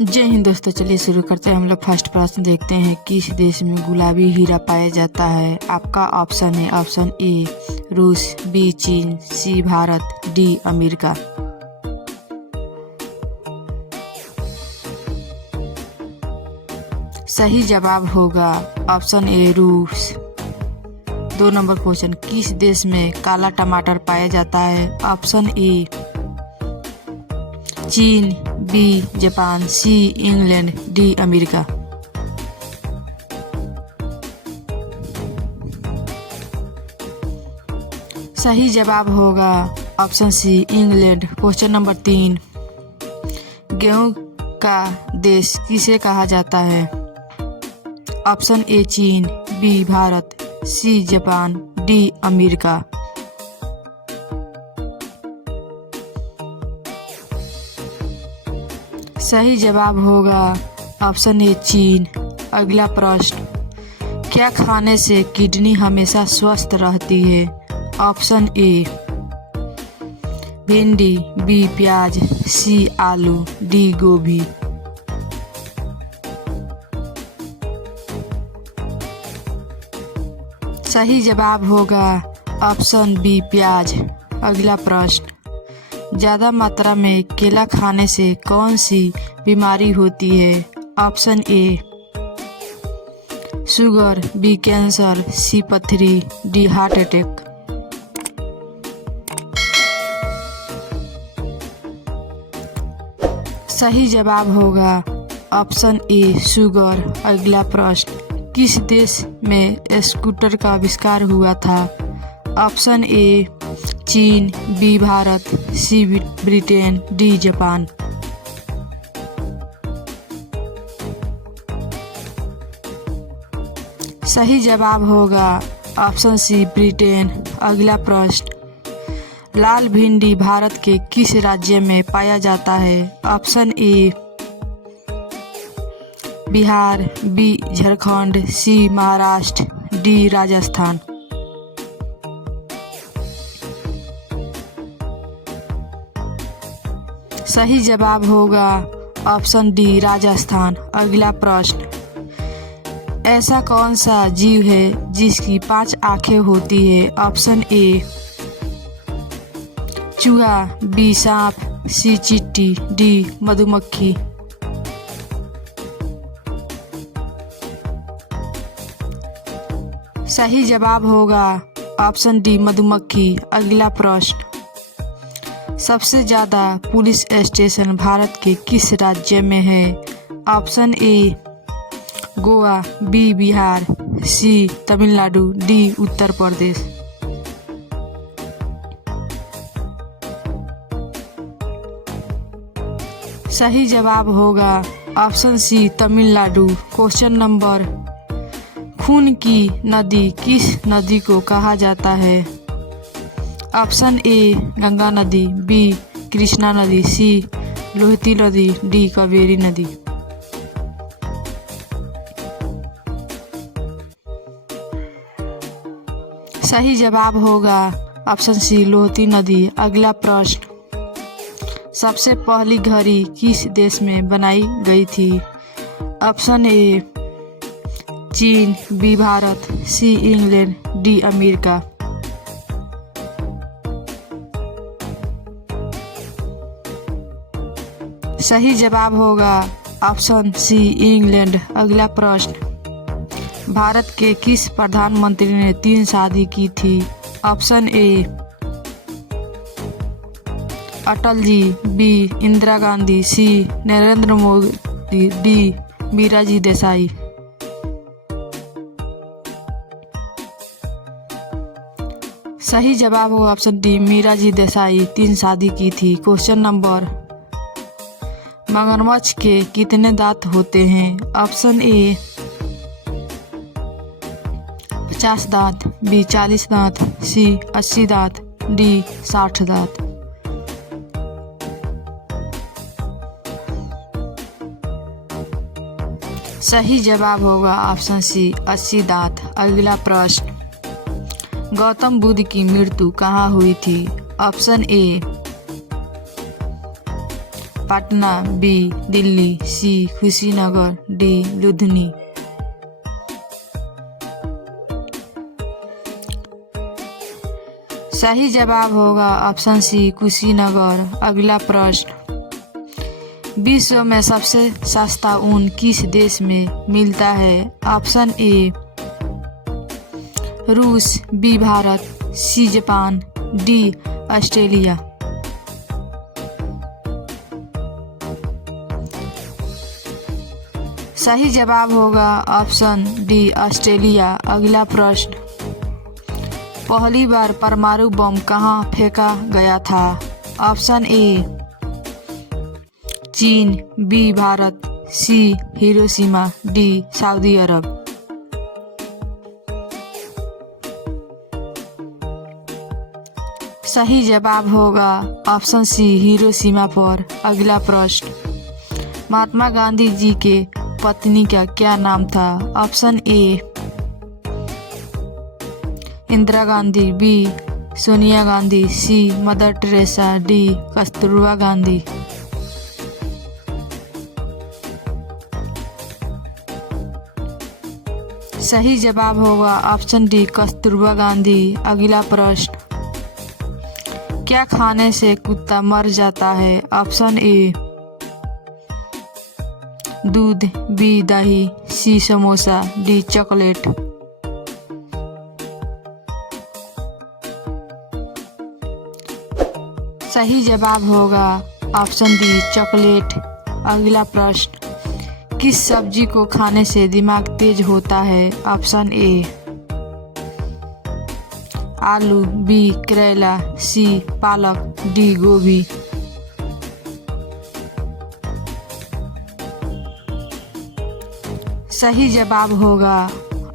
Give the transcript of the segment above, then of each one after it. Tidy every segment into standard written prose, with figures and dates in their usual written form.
जय हिंद दोस्तों, चलिए शुरू करते हैं। हम लोग फर्स्ट प्रश्न देखते हैं, किस देश में गुलाबी हीरा पाया जाता है। आपका ऑप्शन है ऑप्शन ए रूस, बी चीन, सी भारत, डी अमेरिका। सही जवाब होगा ऑप्शन ए रूस। 2 नंबर क्वेश्चन, किस देश में काला टमाटर पाया जाता है। ऑप्शन ए चीन, B Japan, C England, D America. सही जवाब होगा option C England. Question number 3, गेहूं का देश किसे कहा जाता है। ऑप्शन ए चीन, B Bharat, C Japan, D America. सही जवाब होगा ऑप्शन ए चीन। अगला प्रश्न, क्या खाने से किडनी हमेशा स्वस्थ रहती है। ऑप्शन ए भिंडी, बी प्याज, सी आलू, डी गोभी। सही जवाब होगा ऑप्शन बी प्याज। अगला प्रश्न, ज़्यादा मात्रा में केला खाने से कौन सी बीमारी होती है। Option A sugar, B cancer, C पथरी, डी हार्ट अटैक। सही जवाब होगा ऑप्शन ए शुगर। अगला प्रश्न, किस देश में स्कूटर का आविष्कार हुआ था। ऑप्शन ए चीन, बी भारत, सी ब्रिटेन, डी जापान। सही जवाब होगा ऑप्शन सी ब्रिटेन। अगला प्रश्न, लाल भिंडी भारत के किस राज्य में पाया जाता है। Option A Bihar, B Jharkhand, C Maharashtra, D Rajasthan. सही जवाब होगा ऑप्शन डी राजस्थान। अगला प्रश्न, ऐसा कौन सा जीव है जिसकी 5 आंखें होती है। ऑप्शन ए चूहा, बी सांप, सी चींटी, डी मधुमक्खी। सही जवाब होगा ऑप्शन डी मधुमक्खी। अगला प्रश्न, सबसे ज़्यादा पुलिस स्टेशन भारत के किस राज्य में है। Option A Goa, B Bihar, C Tamil Nadu, D Uttar Pradesh. सही जवाब होगा option C Tamil Nadu. Question number, खून की नदी किस नदी को कहा जाता है। ऑप्शन ए गंगा नदी, बी कृष्णा नदी, सी लोहित नदी, डी कावेरी नदी। सही जवाब होगा ऑप्शन सी लोहित नदी। अगला प्रश्न, सबसे पहली घड़ी किस देश में बनाई गई थी। ऑप्शन ए चीन, B Bharat, C England, D America. सही जवाब होगा ऑप्शन सी इंग्लैंड। अगला प्रश्न, भारत के किस प्रधानमंत्री ने 3 शादी की थी। Option A Atal ji, B Indira Gandhi, C Narendra Modi, D Morarji Desai. सही जवाब हो ऑप्शन डी मीराजी देसाई 3 शादी की थी। क्वेश्चन नंबर, मगरमच्छ के कितने दांत होते हैं। ऑप्शन ए 50 दांत, बी 40 दांत, सी 80 दांत, डी 60 दांत। सही जवाब होगा ऑप्शन सी 80 दांत। अगला प्रश्न, गौतम बुद्ध की मृत्यु कहाँ हुई थी। Option A Patna, B Delhi, C Kushinagar, D Ludhiana. सही जवाब होगा ऑप्शन सी कुशीनगर। अगला प्रश्न, विश्व में सबसे सस्ता ऊन किस देश में मिलता है? ऑप्शन ए रूस, B Bharat, C Japan, D Australia. सही जवाब होगा ऑप्शन डी ऑस्ट्रेलिया। अगला प्रश्न, पहली बार परमाणु बम कहाँ फेंका गया था? ऑप्शन ए चीन, बी भारत, सी हिरोशिमा, डी सऊदी अरब। सही जवाब होगा ऑप्शन सी हिरोशिमा पर। अगला प्रश्न, महात्मा गांधी जी के पत्नी का क्या नाम था? Option A Indira Gandhi, B Sonia Gandhi, C Mother Teresa, D Kasturba Gandhi. सही जवाब होगा ऑप्शन डी कस्तूरबा गांधी। अगला प्रश्न, क्या खाने से कुत्ता मर जाता है? ऑप्शन ए दूध, बी दही, सी समोसा, डी चॉकलेट। सही जवाब होगा ऑप्शन डी चॉकलेट। अगला प्रश्न, किस सब्जी को खाने से दिमाग तेज होता है? ऑप्शन ए आलू, बी करेला, सी पालक, डी गोभी। सही जवाब होगा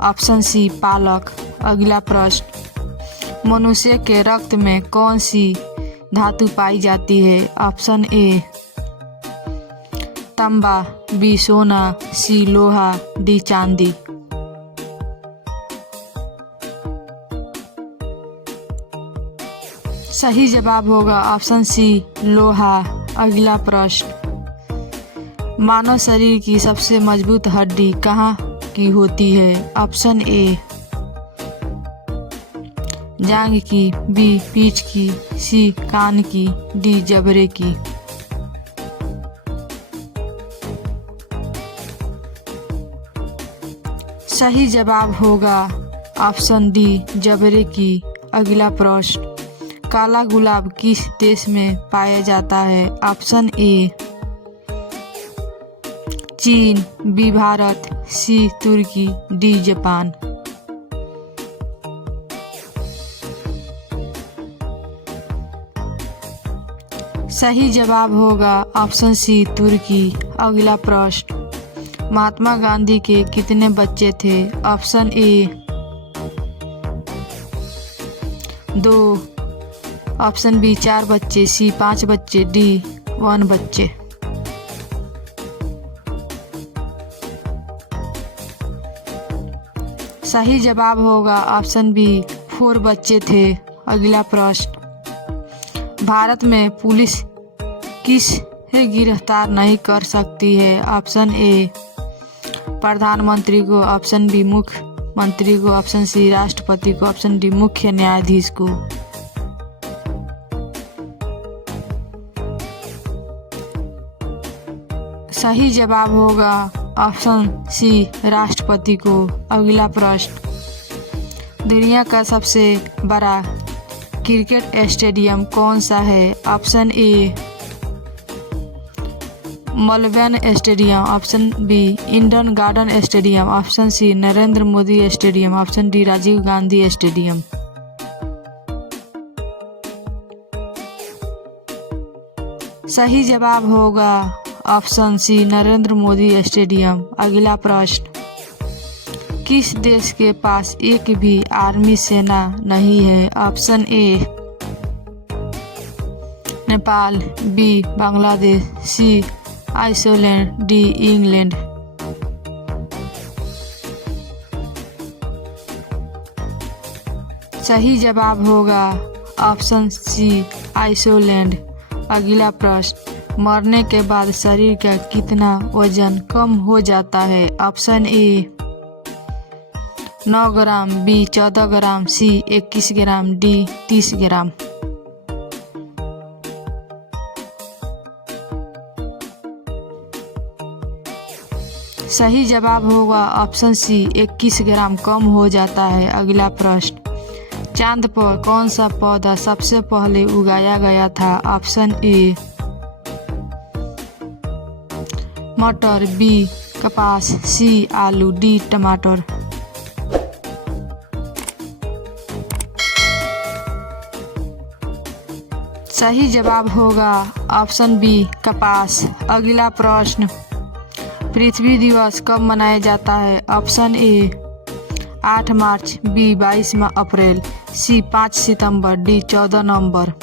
ऑप्शन सी पालक। अगला प्रश्न, मनुष्य के रक्त में कौन सी धातु पाई जाती है? ऑप्शन ए तांबा, बी सोना, सी लोहा, डी चांदी। सही जवाब होगा ऑप्शन सी लोहा। अगला प्रश्न, मानव शरीर की सबसे मजबूत हड्डी कहाँ की होती है? ऑप्शन ए जांघ की, बी पीठ की, सी कान की, डी जबड़े की। सही जवाब होगा ऑप्शन डी जबड़े की। अगला प्रश्न, काला गुलाब किस देश में पाया जाता है? ऑप्शन ए चीन, बी भारत, सी तुर्की, डी जापान। सही जवाब होगा ऑप्शन सी तुर्की। अगला प्रश्न, महात्मा गांधी के कितने बच्चे थे? ऑप्शन ए 2, ऑप्शन बी 4 बच्चे, सी 5 बच्चे, डी 1 बच्चे। सही जवाब होगा ऑप्शन बी 4 बच्चे थे। अगला प्रश्न, भारत में पुलिस किसे गिरफ्तार नहीं कर सकती है? ऑप्शन ए प्रधानमंत्री को, ऑप्शन बी मुख्यमंत्री को, ऑप्शन सी राष्ट्रपति को, ऑप्शन डी मुख्य न्यायाधीश को। सही जवाब होगा ऑप्शन सी राष्ट्रपति को। अगला प्रश्न, दुनिया का सबसे बड़ा क्रिकेट स्टेडियम कौन सा है? Option A Melbourne stadium, option B Eden Garden stadium, option C Narendra Modi stadium, option D Rajiv Gandhi stadium. सही जवाब होगा option C Narendra Modi stadium. अगला प्रश्न, किस देश के पास एक भी आर्मी सेना नहीं है? Option A Nepal, B Bangladesh, C Iceland, D England. सही जवाब होगा ऑप्शन सी आइसलैंड। अगला प्रश्न, मरने के बाद शरीर का कितना वजन कम हो जाता है? Option A 9 gram, B 14 gram, C 21 gram, D 30 gram. सही जवाब होगा ऑप्शन सी 21 ग्राम कम हो जाता है। अगला प्रश्न, चांद पर कौन सा पौधा सबसे पहले उगाया गया था? ऑप्शन ए मटर, बी कपास, सी आलू, डी टमाटर। सही जवाब होगा ऑप्शन बी कपास। अगला प्रश्न, पृथ्वी दिवस कब मनाया जाता है? Option A 8 March, B 22 April, C 5 सितंबर, डी 14 नवंबर।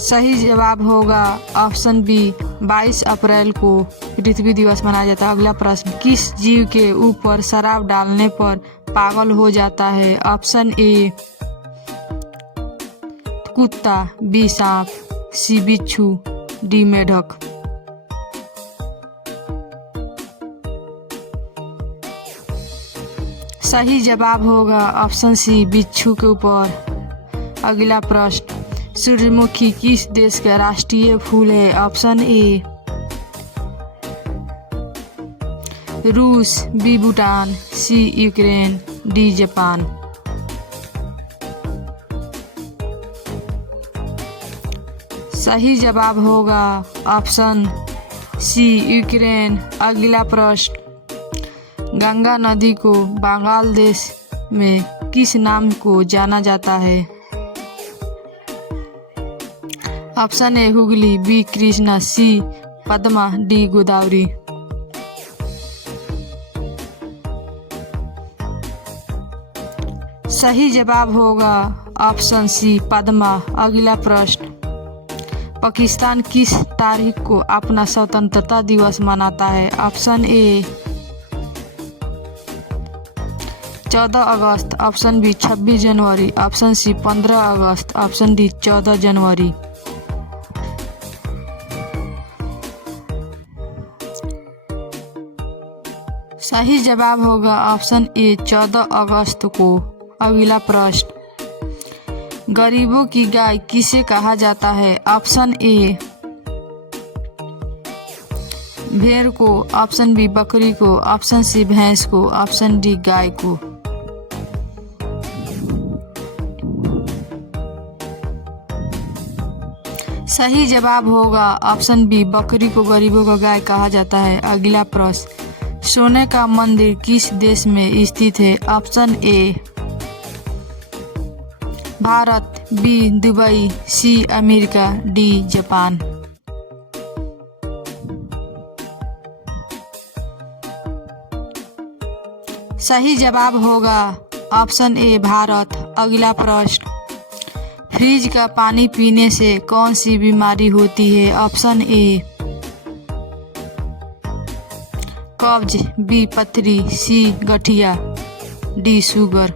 सही जवाब होगा ऑप्शन बी 22 अप्रैल को पृथ्वी दिवस मनाया जाता है। अगला प्रश्न, किस जीव के ऊपर शराब डालने पर पागल हो जाता है? ऑप्शन ए कुत्ता, बी सांप, सी बिच्छू, डी मेढक। सही जवाब होगा ऑप्शन सी बिच्छू के ऊपर। अगला प्रश्न, सूर्यमुखी किस देश का राष्ट्रीय फूल है? ऑप्शन ए रूस, बी भूटान, सी यूक्रेन, डी जापान। सही जवाब होगा ऑप्शन सी यूक्रेन। अगला प्रश्न, गंगा नदी को बांग्लादेश में किस नाम को जाना जाता है? Option A Hooghly, B Krishna, C Padma, D Godavari. सही जवाब होगा ऑप्शन सी पद्मा। अगला प्रश्न, पाकिस्तान किस तारीख को अपना स्वतंत्रता दिवस मनाता है? ऑप्शन ए 14 अगस्त, ऑप्शन बी 26 जनवरी, ऑप्शन सी 15 अगस्त, ऑप्शन डी 14 जनवरी। सही जवाब होगा ऑप्शन ए 14 अगस्त को। अगला प्रश्न, गरीबों की गाय किसे कहा जाता है? ऑप्शन ए भेड़ को, ऑप्शन बी बकरी को, ऑप्शन सी भैंस को, ऑप्शन डी गाय को। सही जवाब होगा ऑप्शन बी बकरी को गरीबों का गाय कहा जाता है। अगला प्रश्न, सोने का मंदिर किस देश में स्थित है? Option A Bharat, B Dubai, C America, D Japan. सही जवाब होगा ऑप्शन ए भारत। अगला प्रश्न, फ्रिज का पानी पीने से कौन सी बीमारी होती है? ऑप्शन ए कब्ज, बी पथरी, सी गठिया, डी शुगर।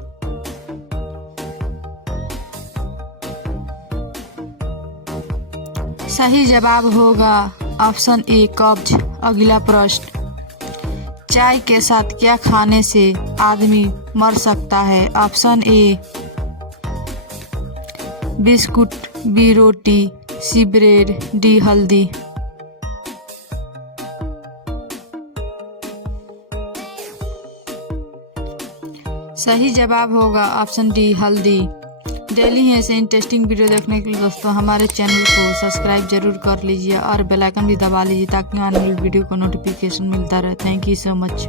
सही जवाब होगा ऑप्शन ए कब्ज। अगला प्रश्न, चाय के साथ क्या खाने से आदमी मर सकता है? ऑप्शन ए बिस्कुट, बी रोटी, सी ब्रेड, डी हल्दी। सही जवाब होगा ऑप्शन डी हल्दी। डेली ऐसे इंटरेस्टिंग वीडियो देखने के लिए दोस्तों हमारे चैनल को सब्सक्राइब जरूर कर लीजिए और बेल आइकन भी दबा लीजिए ताकि आने वाली वीडियो को नोटिफिकेशन मिलता रहे। Thank you so much.